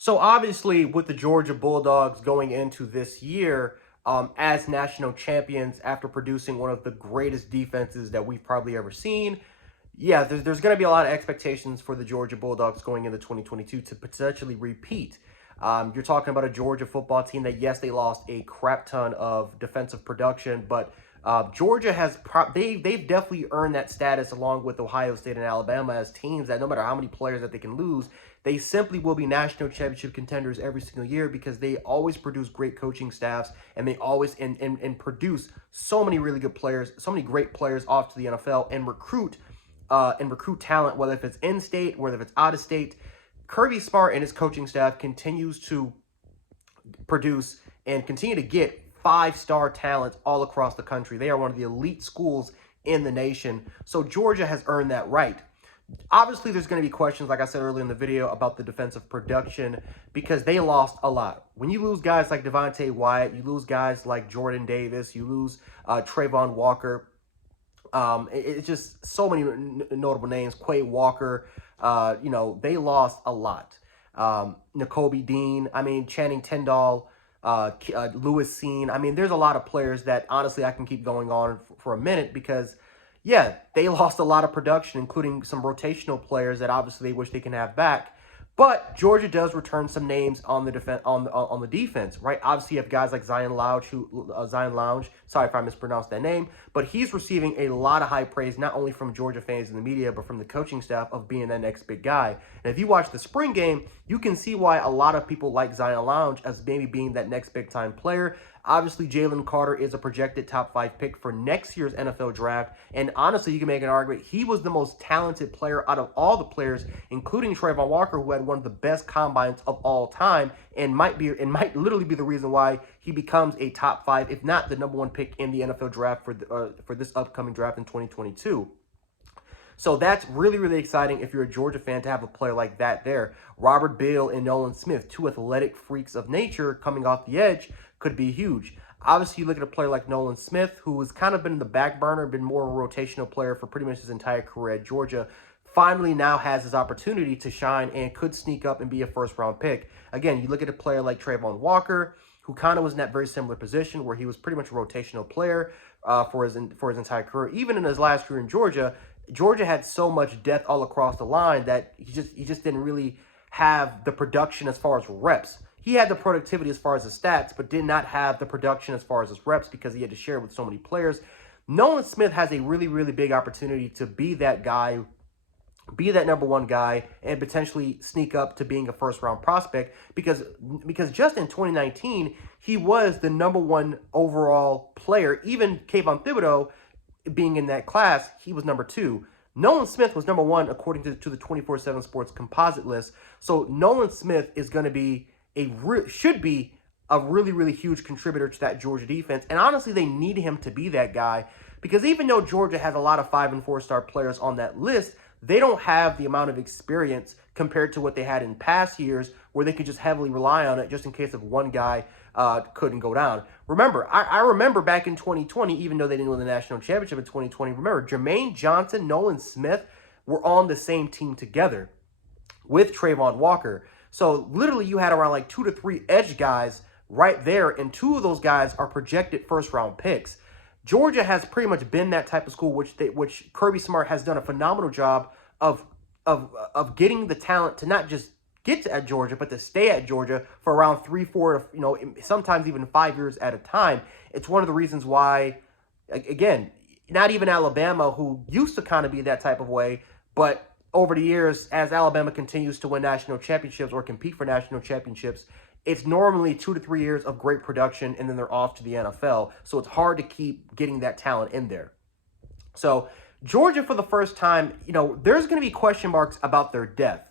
So obviously, with the Georgia Bulldogs going into this year as national champions after producing one of the greatest defenses that we've probably ever seen, yeah, there's going to be a lot of expectations for the Georgia Bulldogs going into 2022 to potentially repeat. You're talking about a Georgia football team that, yes, they lost a crap ton of defensive production, but Georgia has they've definitely earned that status along with Ohio State and Alabama as teams that no matter how many players that they can lose, they simply will be national championship contenders every single year because they always produce great coaching staffs and they always and produce so many really good players, so many great players off to the NFL and recruit talent, whether if it's in state, whether if it's out of state. Kirby Smart and his coaching staff continues to produce and continue to get five-star talent all across the country. They are one of the elite schools in the nation. So Georgia has earned that right. Obviously, there's going to be questions, like I said earlier in the video, about the defensive production because they lost a lot. When you lose guys like Devontae Wyatt, you lose guys like Jordan Davis, you lose Trayvon Walker. It's just so many notable names. Quay Walker, they lost a lot. N'Kobe Dean, Channing Tindall, Lewis Seen. There's a lot of players that honestly I can keep going on for a minute because, yeah, they lost a lot of production, including some rotational players that obviously they wish they can have back. But Georgia does return some names on the defense, right? Obviously, you have guys like Zion Lounge. Sorry if I mispronounced that name, but he's receiving a lot of high praise, not only from Georgia fans in the media, but from the coaching staff of being that next big guy. And if you watch the spring game, you can see why a lot of people like Zion Lounge as maybe being that next big time player. Obviously, Jalen Carter is a projected top 5 pick for next year's NFL draft. And honestly, you can make an argument he was the most talented player out of all the players, including Trayvon Walker, who had one of the best combines of all time and might literally be the reason why he becomes a top 5, if not the number 1 pick in the NFL draft for this upcoming draft in 2022. So that's really, really exciting if you're a Georgia fan to have a player like that there. Robert Beal and Nolan Smith, two athletic freaks of nature coming off the edge, could be huge. Obviously, you look at a player like Nolan Smith, who has kind of been in the back burner, been more of a rotational player for pretty much his entire career at Georgia, finally now has his opportunity to shine and could sneak up and be a first-round pick. Again, you look at a player like Trayvon Walker, who kind of was in that very similar position where he was pretty much a rotational player for his entire career. Even in his last year in Georgia, Georgia had so much depth all across the line that he just didn't really have the production as far as reps. He had the productivity as far as his stats, but did not have the production as far as his reps because he had to share with so many players. Nolan Smith has a really, really big opportunity to be that guy, be that number 1 guy, and potentially sneak up to being a first-round prospect because just in 2019, he was the number 1 overall player. Even Kayvon Thibodeau being in that class, he was number 2. Nolan Smith was number 1 according to the 24/7 Sports composite list. So Nolan Smith is going to be should be a really, really huge contributor to that Georgia defense. And honestly, they need him to be that guy because even though Georgia has a lot of 5- and 4-star players on that list, they don't have the amount of experience compared to what they had in past years where they could just heavily rely on it just in case of one guy couldn't go down. Remember, I remember back in 2020, even though they didn't win the national championship in 2020, remember, Jermaine Johnson, Nolan Smith were on the same team together with Trayvon Walker. So literally you had around like 2 to 3 edge guys right there, and 2 of those guys are projected first-round picks. Georgia has pretty much been that type of school, which Kirby Smart has done a phenomenal job of getting the talent to not just get at Georgia, but to stay at Georgia for around 3, 4, sometimes even 5 years at a time. It's one of the reasons why, again, not even Alabama, who used to kind of be that type of way, but over the years, as Alabama continues to win national championships or compete for national championships, it's normally 2 to 3 years of great production, and then they're off to the NFL. So it's hard to keep getting that talent in there. So Georgia, for the first time, there's going to be question marks about their depth.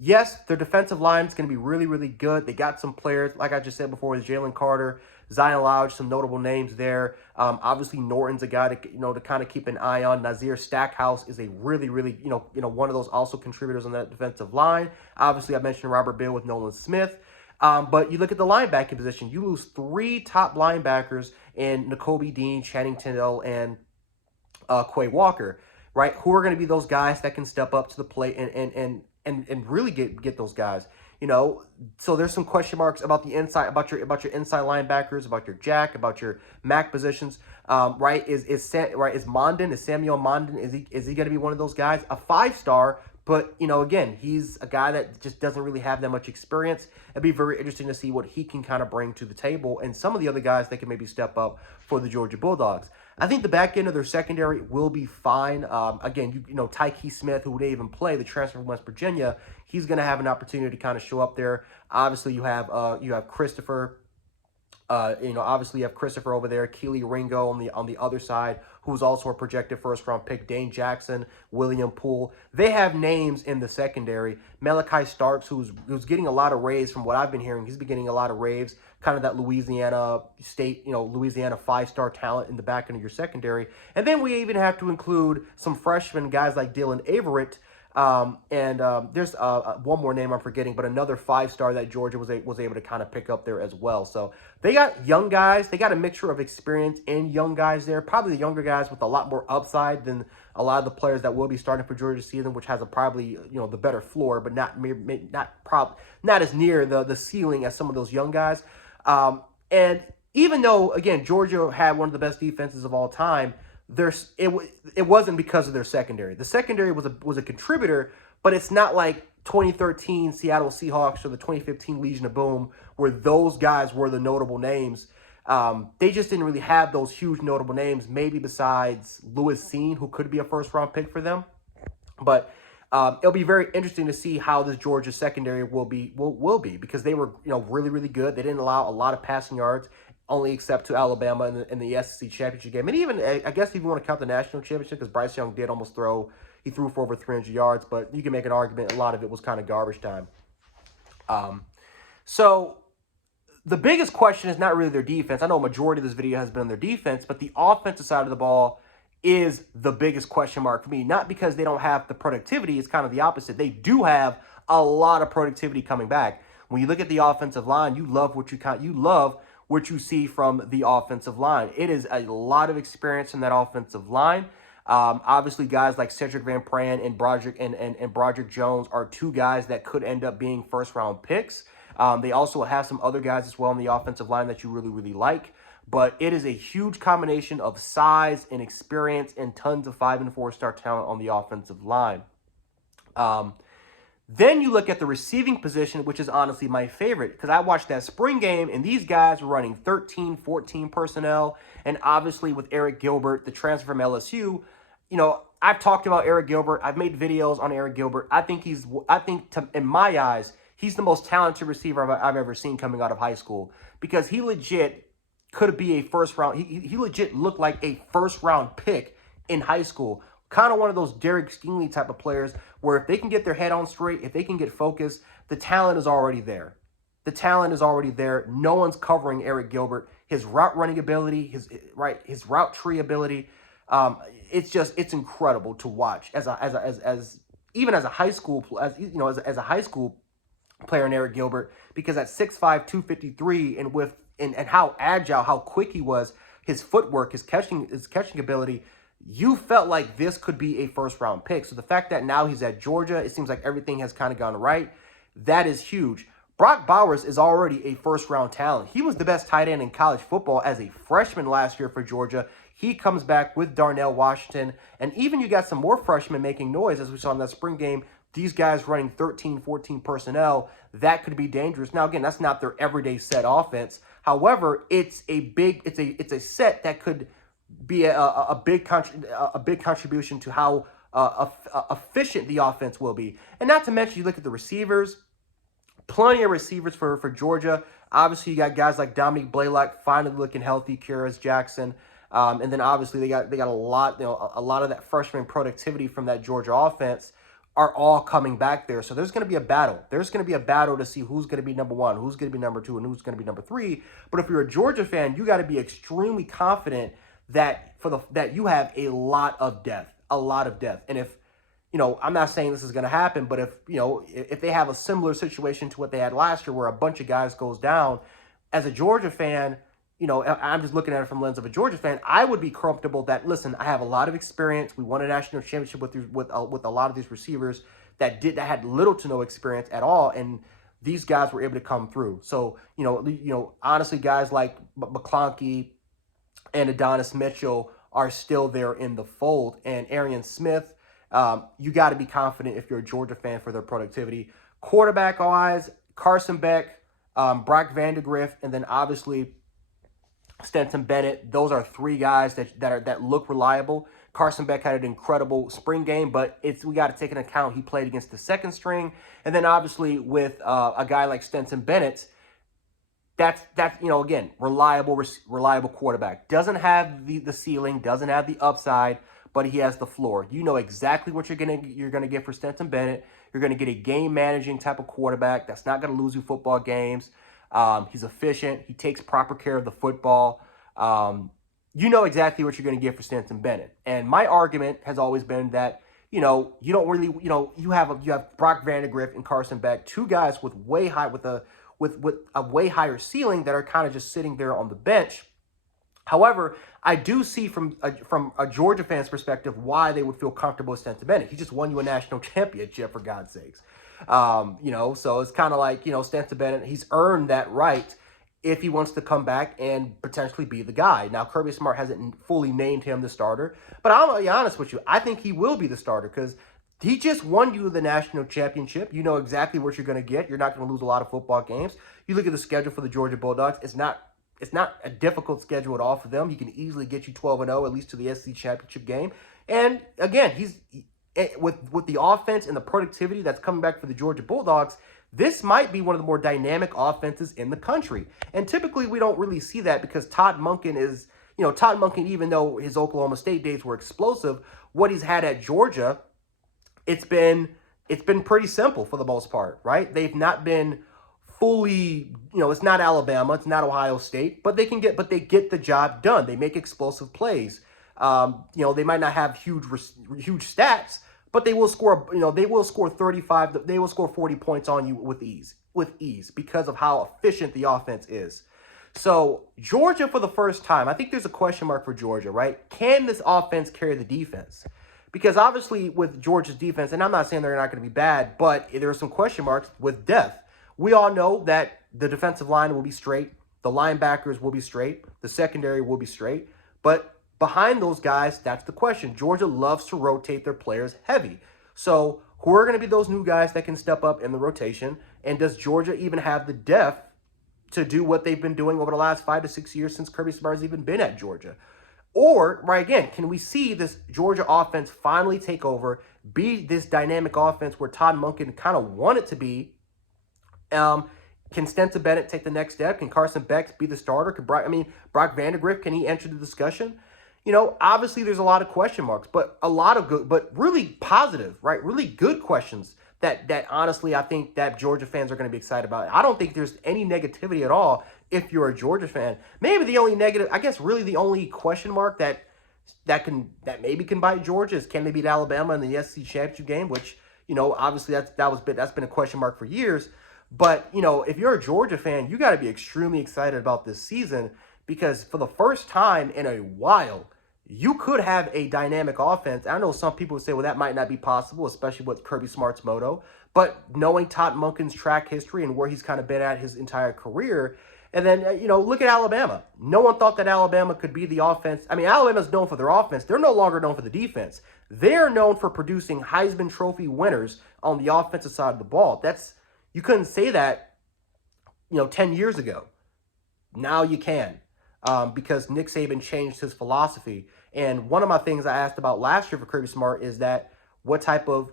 Yes, their defensive line is going to be really, really good. They got some players, like I just said before, with Jalen Carter, Zion Lounge, some notable names there. Obviously, Norton's a guy to kind of keep an eye on. Nazir Stackhouse is a really, really, one of those also contributors on that defensive line. Obviously, I mentioned Robert Beal with Nolan Smith. But you look at the linebacking position, you lose 3 top linebackers in N'Kobe Dean, Channing Tindall, and Quay Walker, right? Who are going to be those guys that can step up to the plate and really get those guys. So there's some question marks about the inside, about your inside linebackers, about your jack, about your Mac positions. Right? Is Samuel Mondin? Is he going to be one of those guys? A 5-star, but again, he's a guy that just doesn't really have that much experience. It'd be very interesting to see what he can kind of bring to the table, and some of the other guys that can maybe step up for the Georgia Bulldogs. I think the back end of their secondary will be fine. Again, Tyke Smith, who they even play, the transfer from West Virginia, he's going to have an opportunity to kind of show up there. Obviously, you have Christopher. Obviously you have Christopher over there, Keely Ringo on the other side, who's also a projected first-round pick, Dane Jackson, William Poole. They have names in the secondary. Malachi Starks, who's getting a lot of raves from what I've been hearing. He's been getting a lot of raves, kind of that Louisiana State, Louisiana 5-star talent in the back end of your secondary. And then we even have to include some freshmen, guys like Dylan Averett. There's one more name I'm forgetting, but another 5-star that Georgia was able to kind of pick up there as well. So they got young guys. They got a mixture of experience and young guys there. Probably the younger guys with a lot more upside than a lot of the players that will be starting for Georgia this season, which has probably the better floor, but not as near the ceiling as some of those young guys. And even though, again, Georgia had one of the best defenses of all time, it wasn't because of their secondary. The secondary was a contributor, but it's not like 2013 Seattle Seahawks or the 2015 Legion of Boom, where those guys were the notable names. They just didn't really have those huge notable names, maybe besides Lewis Seen, who could be a first-round pick for them. But it'll be very interesting to see how this Georgia secondary will be because they were really, really good. They didn't allow a lot of passing yards, only except to Alabama in the SEC championship game. And even, I guess if you want to count the national championship, because Bryce Young did almost he threw for over 300 yards, but you can make an argument a lot of it was kind of garbage time. So the biggest question is not really their defense. I know a majority of this video has been on their defense, but the offensive side of the ball is the biggest question mark for me. Not because they don't have the productivity, it's kind of the opposite. They do have a lot of productivity coming back. When you look at the offensive line, you love what you see from the offensive line. It is a lot of experience in that offensive line. Obviously, guys like Cedric Van Pran and Broderick Jones are two guys that could end up being first-round picks. They also have some other guys as well on the offensive line that you really, really like. But it is a huge combination of size and experience and tons of 5- and 4-star talent on the offensive line. Then you look at the receiving position, which is honestly my favorite, because I watched that spring game, and these guys were running 13, 14 personnel, and obviously with Eric Gilbert, the transfer from LSU, I've talked about Eric Gilbert. I've made videos on Eric Gilbert. I think in my eyes, he's the most talented receiver I've ever seen coming out of high school, because he legit could be a first-round. He legit looked like a first-round pick in high school. Kind of one of those Derek Stingley type of players where if they can get their head on straight, if they can get focused, the talent is already there. The talent is already there. No one's covering Eric Gilbert. His route running ability, his route tree ability, it's incredible to watch as a high school player in Eric Gilbert, because at 6'5", 253, and how agile, how quick he was, his footwork, his catching ability, you felt like this could be a first-round pick. So the fact that now he's at Georgia, it seems like everything has kind of gone right. That is huge. Brock Bowers is already a first-round talent. He was the best tight end in college football as a freshman last year for Georgia. He comes back with Darnell Washington. And even you got some more freshmen making noise, as we saw in that spring game. These guys running 13, 14 personnel, that could be dangerous. Now, again, that's not their everyday set offense. However, it's a set that could be a big contribution to how efficient the offense will be. And not to mention, you look at the receivers, plenty of receivers for Georgia. Obviously, you got guys like Dominique Blaylock finally looking healthy, Kyrus Jackson, and then obviously they got a lot of that freshman productivity from that Georgia offense are all coming back there. So there's going to be a battle. There's going to be a battle to see who's going to be number one, who's going to be number two, and who's going to be number three. But if you're a Georgia fan, you got to be extremely confident that you have a lot of depth. And if, I'm not saying this is going to happen, but if they have a similar situation to what they had last year where a bunch of guys goes down, as a Georgia fan, I'm just looking at it from the lens of a Georgia fan, I would be comfortable that, listen, I have a lot of experience. We won a national championship with a lot of these receivers. that had little to no experience at all, and these guys were able to come through. So honestly, guys like McClunky and Adonis Mitchell are still there in the fold, and Arian Smith. You got to be confident if you're a Georgia fan for their productivity. Quarterback wise, Carson Beck, Brock Vandegrift, and then obviously Stetson Bennett. Those are three guys that look reliable. Carson Beck had an incredible spring game, but we got to take into account he played against the second string, and then obviously with a guy like Stetson Bennett, that's again, reliable quarterback. Doesn't have the ceiling, doesn't have the upside, but he has the floor. You know exactly what you're gonna get for Stetson Bennett. You're gonna get a game managing type of quarterback that's not gonna lose you football games. He's efficient. He takes proper care of the football. You know exactly what you're going to get for Stetson Bennett. And my argument has always been that, you don't really, you have Brock Vandegrift and Carson Beck, two guys with a way higher ceiling that are kind of just sitting there on the bench. However, I do see from a Georgia fan's perspective why they would feel comfortable with Stetson Bennett. He just won you a national championship, for God's sakes. So it's kind of like, Stetson Bennett, he's earned that right if he wants to come back and potentially be the guy. Now, Kirby Smart hasn't fully named him the starter, but I'm going to be honest with you. I think he will be the starter because he just won you the national championship. You know exactly what you're going to get. You're not going to lose a lot of football games. You look at the schedule for the Georgia Bulldogs. It's not a difficult schedule at all for them. He can easily get you 12-0, at least to the SEC championship game. And again, with the offense and the productivity that's coming back for the Georgia Bulldogs, this might be one of the more dynamic offenses in the country. And typically we don't really see that because Todd Monken, even though his Oklahoma State days were explosive, what he's had at Georgia, it's been pretty simple for the most part, right? They've not been fully, it's not Alabama, it's not Ohio State, but they get the job done. They make explosive plays. They might not have huge stats, but they will score, they will score 35, they will score 40 points on you with ease because of how efficient the offense is. So Georgia, for the first time, I think there's a question mark for Georgia, right? Can this offense carry the defense? Because obviously with Georgia's defense, and I'm not saying they're not going to be bad, but there are some question marks with depth. We all know that the defensive line will be straight, the linebackers will be straight, the secondary will be straight, but behind those guys, that's the question. Georgia loves to rotate their players heavy. So who are going to be those new guys that can step up in the rotation? And does Georgia even have the depth to do what they've been doing over the last 5 to 6 years since Kirby Smart has even been at Georgia? Or, right again, can we see this Georgia offense finally take over, be this dynamic offense where Todd Monken kind of wanted to be? Can Stetson Bennett take the next step? Can Carson Beck be the starter? Brock Vandegrift, can he enter the discussion? Obviously there's a lot of question marks, but a lot of good, but really positive, right? Really good questions that honestly I think that Georgia fans are going to be excited about. I don't think there's any negativity at all if you're a Georgia fan. Maybe the only negative, I guess really the only question mark that maybe can bite Georgia is can they beat Alabama in the SEC championship game, which, obviously that's been a question mark for years. But, if you're a Georgia fan, you got to be extremely excited about this season because for the first time in a while, you could have a dynamic offense. I know some people would say, well, that might not be possible, especially with Kirby Smart's moto. But knowing Todd Monken's track history and where he's kind of been at his entire career, and then, look at Alabama. No one thought that Alabama could be the offense. Alabama's known for their offense. They're no longer known for the defense. They're known for producing Heisman Trophy winners on the offensive side of the ball. You couldn't say that, 10 years ago. Now you can. Because Nick Saban changed his philosophy. And one of my things I asked about last year for Kirby Smart is that what type of,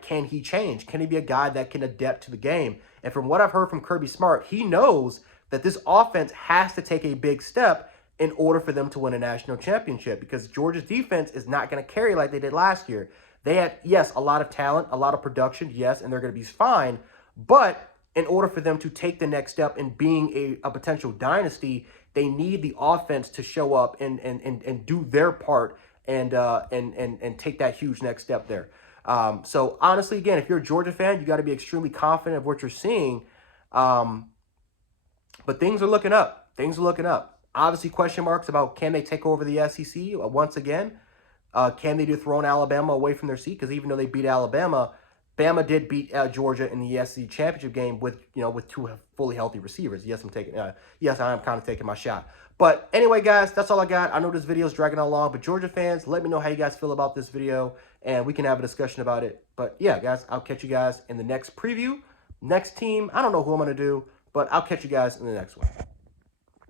can he change? Can he be a guy that can adapt to the game? And from what I've heard from Kirby Smart, he knows that this offense has to take a big step in order for them to win a national championship because Georgia's defense is not going to carry like they did last year. They had, yes, a lot of talent, a lot of production, yes, and they're going to be fine. But in order for them to take the next step in being a potential dynasty, they need the offense to show up and do their part and take that huge next step there. So honestly, again, if you're a Georgia fan, you got to be extremely confident of what you're seeing. But things are looking up. Things are looking up. Obviously, question marks about can they take over the SEC once again? Can they dethrone Alabama away from their seat? Because even though they beat Alabama, Bama did beat Georgia in the SEC championship game with with two fully healthy receivers. Yes, yes, I am kind of taking my shot. But anyway, guys, that's all I got. I know this video is dragging on long, but Georgia fans, let me know how you guys feel about this video, and we can have a discussion about it. But yeah, guys, I'll catch you guys in the next preview. Next team, I don't know who I'm going to do, but I'll catch you guys in the next one.